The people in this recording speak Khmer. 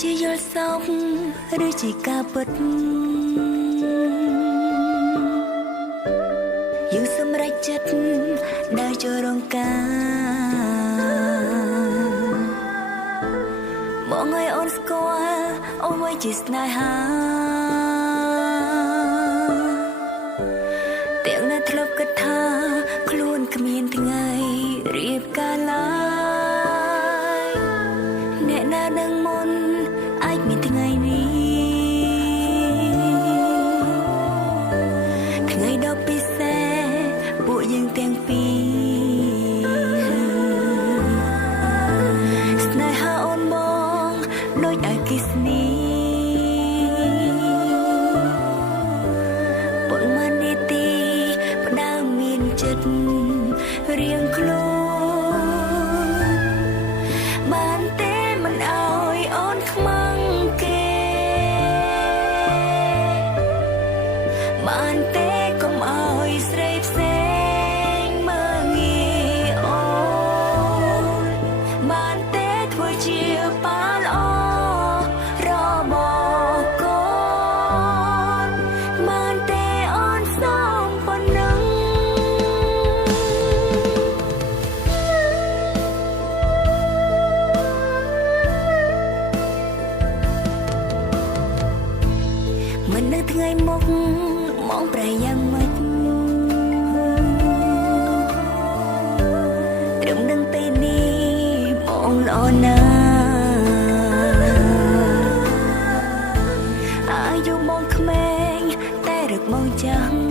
ជាយល់សោកឬជាការពិតយើងសម្រេចចិត្តដើរចូលរងការមកឲ្យអូនស្គាល់អ្វីជាស្នេហាទាំងនៅធ្លាប់គិតថាខ្លួនគ្មានថ្ងៃរៀបការឡើយអ្នកណានឹងមុនអាចមានថ្ងៃនេះថ្ងៃដ៏ពិសេសពួកយើងទាំងពីរស្នេហាអូនបងដូចអគ្គិសនីប៉ុន្មាននាទីផ្ដើមមានចិត្តរៀងខ្លួនបានទេមិនអើយអូនខ្មាំងគេបានទេកុំអើយស្រីផ្សេងមើងងាយអូនបានទេធ្វើជាប៉ាល្អរបស់កូនបានទេអូនសូមប៉ុណ្ណឹងមិននៅថ្ងៃមុខមកប្រែយ៉ាងម៉េចត្រឹមនឹងពេលនេះបងល្អណាស់អាយុបងក្មេងតែរឹកមកចាំ